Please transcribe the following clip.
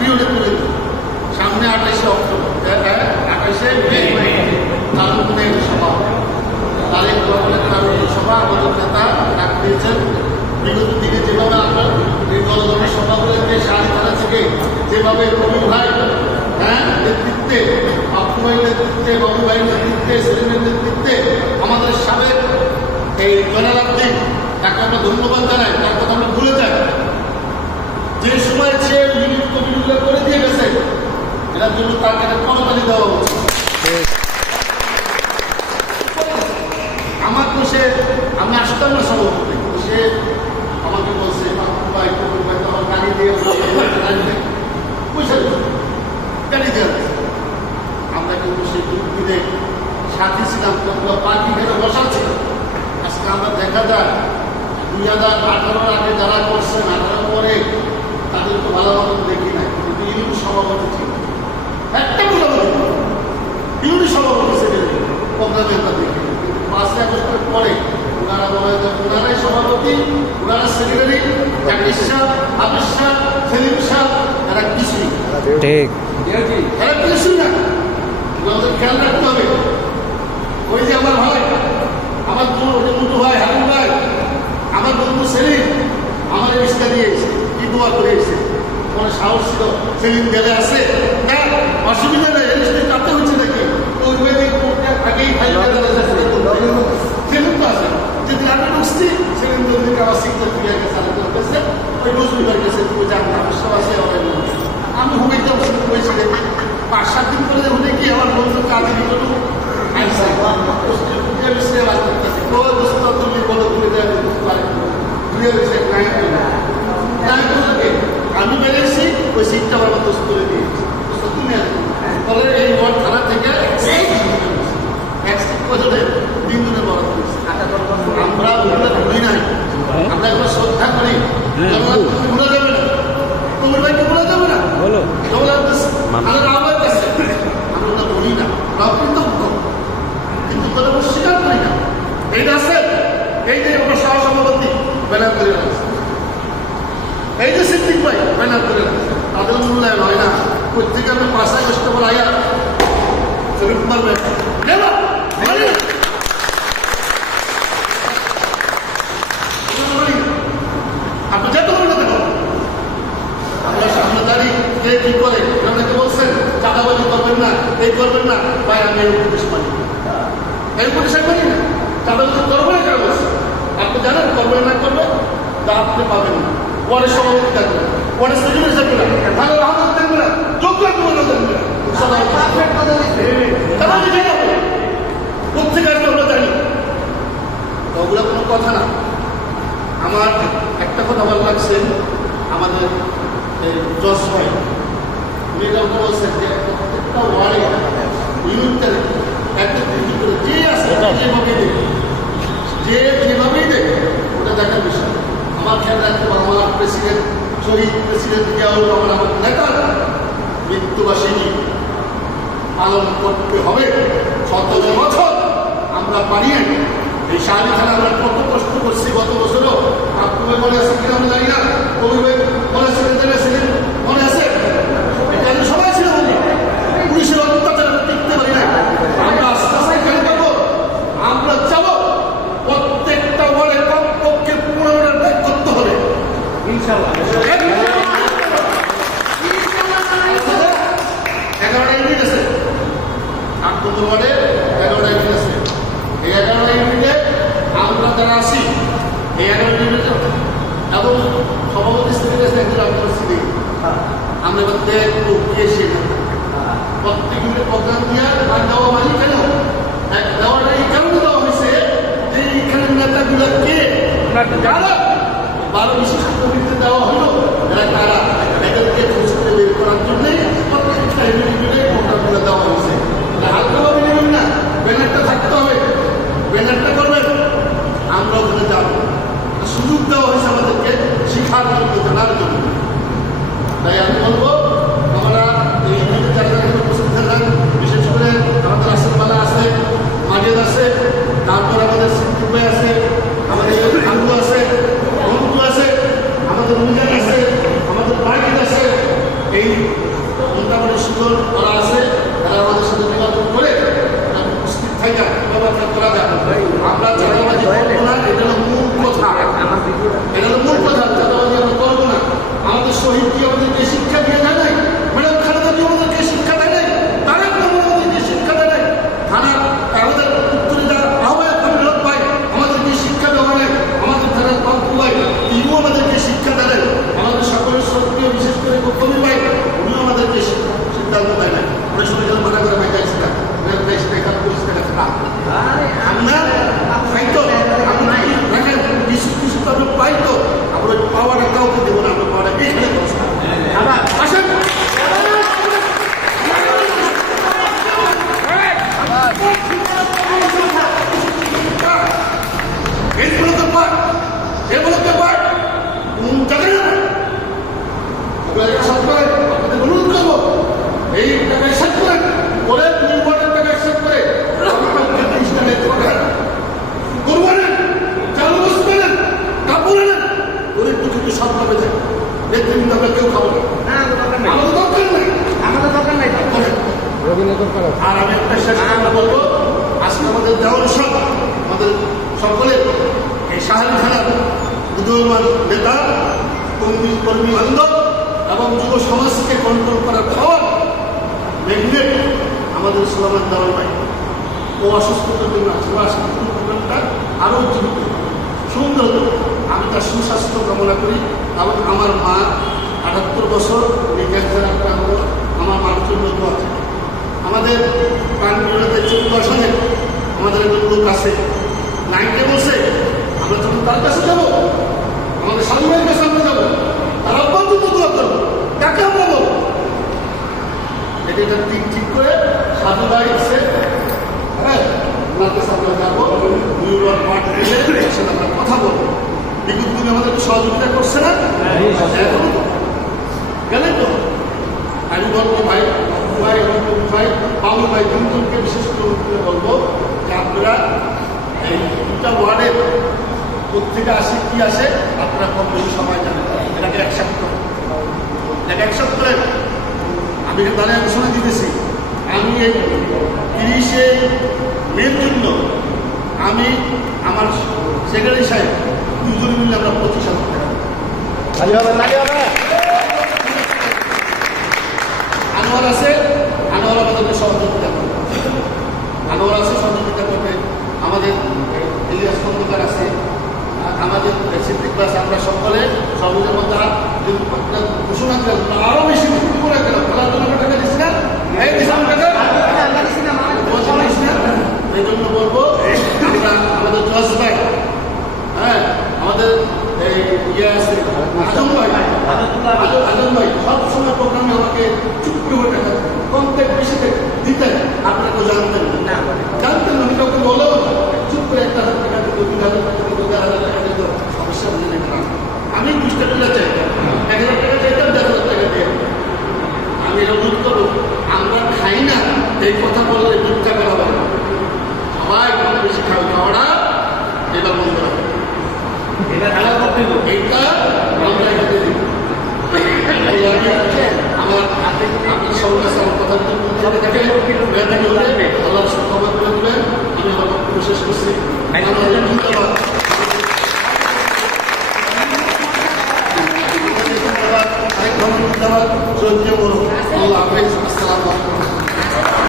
পিরিয়ডে করে দিই। সামনে 28শে অক্টোবর, 28শে মে তালুকদের সভা, তারিখ সভা আমাদের নেতা ডাক দিয়েছেন। বিগত দিনে যেভাবে আমরা এই দলগণের সভাগুলোকে শাড়িখানা থেকে যেভাবে কবি ভাই নেতৃত্বে, আব্দু ভাইয়ের নেতৃত্বে, বাবু ভাইয়ের নেতৃত্বে, সেলিমের নেতৃত্বে আমাদের সাবেক এই জয়নালাব্দিন, তাকে আমরা ধন্যবাদ জানাই। তার কথা আমরা ভুলে যাই। যে সময় সে লিখিত কবিগুলো করে দিয়ে গেছে, এটার জন্য তাকে করতালি দেওয়া উচিত। আমার তো সে, আমি আসতাম না সভাপতি, সে আমাকে বলছে আমার গাড়ি দিয়ে পয়সা গাড়ি দেওয়া। আমরা কিন্তু সেই দিনে সাথী ছিলাম, পার্টি ঘেরে বসা ছিল। আজকে আমরা দেখা যায় 2018 আগে যারা করছেন, 18 পরে তাদের তো ভালো মতো দেখি নাই, কিন্তু ইউনিট সভাপতি ছিল একটা ইউনিট সভাপতি ছিলেন প্রোগ্রামে আমরা দেখি। কিন্তু 5 আগস্টের পরে ওনারা বলে যে ওনারাই সভাপতি, ওনারা সেক্রেটারি, জাকির সাহেব, হাফিজ সাহেব, সেলিম সাহেব, এরা কিছুই এরা কিছুই না। আমাদের খেয়াল রাখতে হবে। ওই যে আমার ভাই, আমার দুটো ভাই, হারুন ভাই, আমার বন্ধু সেলিম আমার রিস্তা দিয়েছে, কি দোয়া করে এসে পরে সাহস ছিল। সেলিম গেলে আসে না, অসুবিধা নেই, রিস্তে তাতে হচ্ছে নাকি ওই আগেই সেলিম তো আছে। যদি আমি ঢুকছি, সেলিম যদি আমার সিগনাল দিয়ে গেছে, ওই নজরুল হয়ে গেছে, সব আছে। আমি হুমাইতে হয়েছিল 5-7 দিন পরে হলে কি আমার বন্ধু কাজে নিকট আমি বেরিয়েছি, ওই সিটটা আমার দোস্ত করে দিয়েছি। এই ওয়ার্ড থানা থেকে 3 দিনে বরাদ করেছি। আমরা ভুলি নাই, আমরা এখন শ্রদ্ধা করি। ভুলা যাবে না, তোমার ভাইকে ভুলা যাবে না, আমার কাছে আমরা বলি না, আমরা কৃতজ্ঞ, কিন্তু তাদের স্বীকার করি না। এইটা আছে, এই যে আমরা সহসভাপতি ব্যানার করে রাখছে, এই যে সিদ্দিক ভাই ব্যানার করে রাখছে, তাদের মূল্যায়ন হয় না। প্রত্যেকে আমি 5 আগস্ট বলে আয়া শরীফ মারবেন আপনি যেতে পারেন না। দেখো আমরা সামনে দাঁড়িয়ে কে কি করে, অনেকে বলছেন চাঁদাবাজি করবেন না, এই করবেন না। ভাই আমি এই উপদেশ মানি, এই উপদেশ মানি না। চাঁদাবাজি করবো না কেন বলছে? আপনি জানেন করবেন না, করবেন তা আপনি পাবেন না। পরে সভাপতি থাকবে, পরে সেক্রেটারি থাকবে না, ভালো আহমদ থাকবে না, যোগ্য থাকবে না। পত্রিকার আমরা জানি, ওগুলো কোনো কথা না। আমার একটা কথা ভালো লাগছে, আমাদের জজ ভাই উনি কাউকে বলছেন যে প্রত্যেকটা ওয়ার্ডে ইউনিটটা একটা ভিত্তি করে যে আছে যেভাবেই দেখে, যে যেভাবেই দেখে ওটা দেখার বিষয়। আমার খেয়াল রাখতে পারবো, আমার প্রেসিডেন্ট, শহীদ প্রেসিডেন্ট জিয়াউর রহমান, আমার নেতা মৃত্যুবার্ষিকী পালন করতে হবে। 17 বছর আমরা পারিয়ে এই শাড়িখানা আমরা কত কষ্ট করছি। গত বছরও আপনার মনে আছে কিনা আমি জানি না, কবি ভাই মনে আছে, মনে আছে, এখানে সবাই ছিল বলি পুলিশের অত্যাচার টিকতে পারি না। আমরা আস্তে আস্তে এখানে পাবো, আমরা যাবো প্রত্যেকটা ওয়ার্ডে কমপক্ষে 15টা ব্যাগ করতে হবে ইনশাল্লাহ। 11টা ইউনিট আছে, 8 নম্বর ওয়ার্ডে 11টা ইউনিট আছে। এই 11টা ইউনিটে আমরা যারা আছি, এই 11টা ইউনিটে এবং সভাপতি আমরা এবার দেখবো কে সে প্রত্যেক ইউনিট প্রোগ্রাম দিয়ে দেওয়া মানে কেন দেওয়াটা এই কারণে দেওয়া হয়েছে যে এইখানে নেতাগুলো কে যারা 12 বিশেষ কমিটিতে দেওয়া হলো, এরা তারা এদেরকে খুঁজতে বের করার জন্যই প্রত্যেকটা ইউনিটে প্রোগ্রামগুলো দেওয়া হয়েছে। হালকাভাবে নেবেন না, ব্যানারটা থাকতে হবে, ব্যানারটা করবেন, আমরা ওখানে যাবো। সুযোগ দেওয়া হয়েছে আমাদেরকে শিক্ষার জন্য, জানার জন্য। তাই আমি বলবো আমরা এই যারা যারা উপস্থিত থাকেন, বিশেষ করে আমাদের আসেফওয়ালা আছে, মাজেদ আছে, তারপর আমাদের সিদ্দিক ভাই আছে, আমাদের আলু আছে, বন্ধু আছে, আমাদের রমজান আছে, এই মোটামুটি সুন্দর করা আছে, তারা আমাদের সাথে যোগাযোগ করে উপস্থিত থাকা ব্যবস্থা করা যায়। আমরা চাঁদাবাজি করবো না, এটা হলো মূল কথা, এটা হলো মূল কথা। চাঁদাবাজি আমরা করবো না। আমাদের শহীদ কি আমাদেরকে শিক্ষা দিয়ে যায় নাই? ম্যাডাম খালেদা কি আমাদেরকে শিক্ষা দেয় নাই? তারেক রহমান আমাদেরকে শিক্ষা দেয় নাই? থানার আমাদের উত্তরে যারা আহ্বায়ক আমিরত ভাই আমাদেরকে শিক্ষা দেওয়া নাই। আমাদের থানার বাবু ভাই তিনিও আমাদেরকে শিক্ষা দেয় নাই। আমাদের সকলের সক্রিয় বিশেষ করে কবি ভাই উনিও আমাদেরকে সিদ্ধান্ত দেয় নাই। অনেক সময় যেন মানা করে ভাই যাইছি না, যাইছি না, এখানে করিস না, আমরা খাইতো আমরা রাখেন কিছু কিছু তো আমরা পাইতো, আমরা পাওয়াটা কাউকে দেবো না, আমরা পাওয়াটা এখানে আসেন। এগুলোতে পাঠ, এগুলোতে পাঠ কোন জায়গায় না একসাথ করে আপনাদের অনুরোধ করবো, এই টাকা একসাথ করেন করে 2 ওয়ার্ডের টাকা একসাথ করে করবেন, চালু বসতে নেন, কাপড় নেন, গরিব দুঃখী সব পাবে যায়। নেতৃত্ব আমরা কেউ খাবো না, আমাদের দরকার নাই, আমাদের দরকার নাই। আর আমি একটা শেষ কথা বলবো, আজকে আমাদের দেওয়ার সব আমাদের সকলে এই শাহরুখ খানার উদয়মান নেতা, কর্মী বান্ধব এবং যুব সমাজকে কন্ট্রোল করার খাওয়ার ম্যাগনেট আমাদের সোলামান দেওয়ার ভাই। ও অসুস্থতার জন্য প্রোগ্রামটা আরও উজ্জীবিত সুন্দর হতো। আমি তার সুস্বাস্থ্য কামনা করি এবং আমার মা 78 বছর উনি ক্যান্সার আক্রান্ত, আমার মার জন্য দোয়া আছে। আমাদের প্রাণীতে 14 আসনে আমাদের একজন লোক আছে, 9-এ বসে, আমরা যখন তার কাছে যাবো, আমাদের স্বামীর কাছে আমরা যাবো, তার অব্যাহত দোয়া করবো, তাকে আমরা বলবো এটা ঠিক করে সাধু ভাই এসে, হ্যাঁ ওনার কাছে আমরা যাবো, পাঠ দিলে সেটা আমরা কথা বলবো। বিগত দিনে আমাদেরকে সহযোগিতা করছে না, গেলেন তো আমি বলবো ভাই ভাই ভাই বাবু ভাই তিনজনকে বিশেষ করে বলবো যে আপনারা এই 2টা ওয়ার্ডের প্রত্যেকে আসে কি আসে আপনারা কম বেশি সময় জানেন, এটাকে একসাথে করেন, এটাকে একসাথে করেন। আমি তাহলে ঘোষণা দিতেছি, আমি এই 30শে মের জন্য আমি আমার সেক্রেটারি সাহেব দুজনে মিলে আমরা 25,000 টাকা আনোয়ার আছে, আনোয়ার আমাদেরকে সহযোগিতা করবে, আনোয়ার আছে সহযোগিতা করবে, আমাদের ইলিয়াস খন্দকার আছে, আমাদের সিদ্দিক ক্লাস, আমরা সকলে সহযোগিতার মধ্যে ঘোষণা করেন আরো বেশি করে গেলাম খেলার জন্য টাকা দিচ্ছি না, এই জন্য বলবো আমরা আমাদের জজ ভাই, হ্যাঁ আমাদের এই ইয়ে আছে আজম ভাই, আজম ভাই সবসময় প্রোগ্রামে আমাকে চুপ করে টাকা কম থেকে বেশি দিতেন, আপনারা কেউ জানতেন না, জানতেন না, আমি কাউকে বলেও চুপ করে 1,000 টাকা দিত, 2,000 টাকা দিত, 1,000 টাকা দিত, সমস্যা বুঝে নিতাম। আমি 20 টাকা চাইতাম, 1,000 টাকা চাইতাম, 1,000 টাকা দিয়ে আমি অনুরোধ করবো, আমরা খাই না এই কথা বললে মিথ্যা করা হবে না, সবাই কম বেশি খাওয়াটা এবার বন্ধ রাখবে, এইটা আমরা এখানে দিব। আমার আপনি সবার কাছে আমার কথা আল্লাহ ক্ষমা করে দেবেন। আমি আমার বক্তব্য শেষ করছি, ধন্যবাদ।